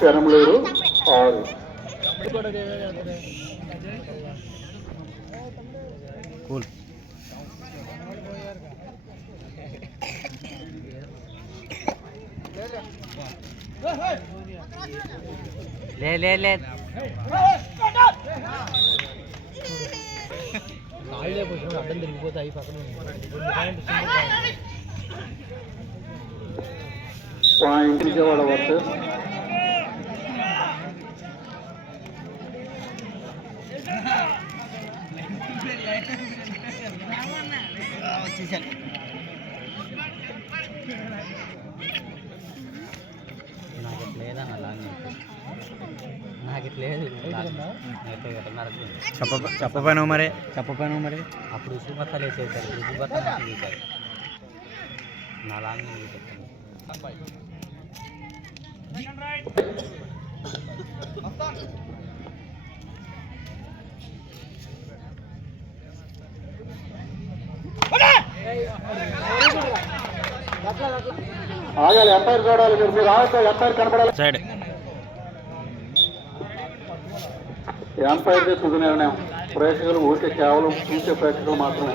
పెరంలూరు ఆరు. కూల్. లే లే లే. కాళ్ళే పోసిన అడ్డం తిరిగిపోతే అవి పక్కన పాయింట్ విజయవాడ వర్సెస్ నాకు ఇట్లా లేదన్న లాంగ్ నాకు ఇట్లా లేదు చెప్ప చెప్పపోయినావు మరి? చెప్పపోయినావు మరి? అప్పుడు ఉసుబత్తాలు వేసేసారు ఉసుబత్తాలు వేసారు నా లాంగ్ చెప్తాను ఆగాలి ఎంపైర్ చూడాలి మీరు మీరు ఆగితే ఎంపైర్ కనపడాలి. సైడ్. ఎంపైర్ తుది నిర్ణయం ప్రేక్షకులు ఊరికే కేవలం చూసే ప్రేక్షకులు మాత్రమే.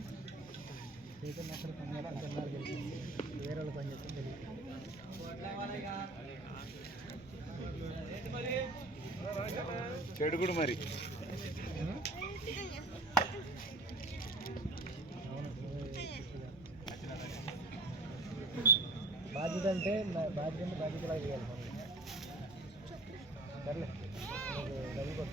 వెళ్ళా శ్రీకరణ అక్కడ పని చేస్తాను వేరే వాళ్ళు పని చేస్తే తెలియదు కూడా మరి. బాధ్యత అంటే బాధ్యత అంటే బాధ్యతలా చేయాలి. సర్లే. నీకు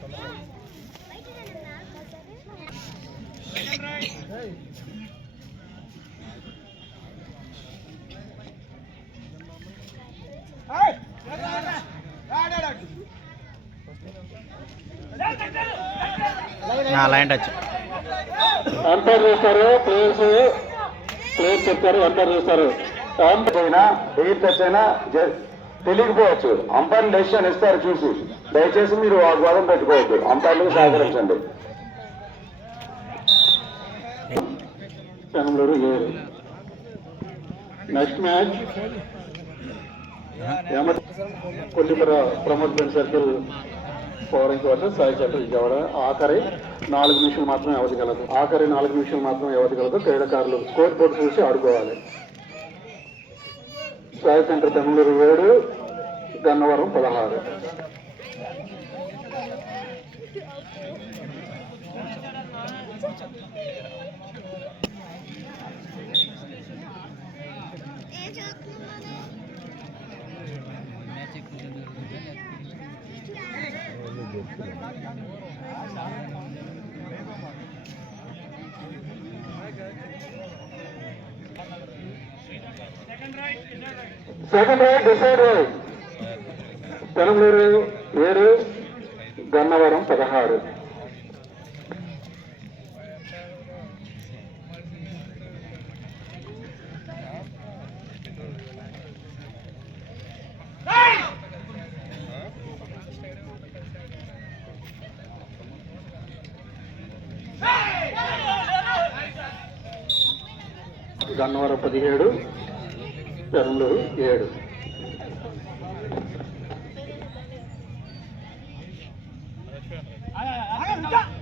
లైన్ టచ్. ఎంపైర్ చేస్తారు ప్లేయర్స్ ప్లేయర్స్ చెప్తారు ఎంపైర్ చేస్తారు. ఎంపైర్ అయినా ఎయిర్ టచ్ అయినా తెలియకపోవచ్చు. అంపైర్ డెసిషన్ ఇస్తారు చూసి. దయచేసి మీరు ఆ గోదం పెట్టుకోవద్దు. అంపైర్లకు సహకరించండి. బెంగళూరు ఏడు next match. Kollipura Pramod Benz circle ఫోరింగ్ versus Sai చట్టం విజయవాడ. ఆఖరి నాలుగు నిమిషాలు మాత్రమే అవధి కలదు. ఆఖరి నాలుగు నిమిషాలు మాత్రమే అవధి కలదు. క్రీడాకారులు స్కోర్ బోర్డు చూసి ఆడుకోవాలి. సాయి సెంటర్ బెంగళూరు ఏడు గన్నవరం పదహారు ఏం చేస్తున్నాను సెకండ్ రైట్ పెనమూరు ఏడు గన్నవరం పదహారు. గన్నవరం పదిహేడు పెనమూరు ఏడు. 아야야, 아야야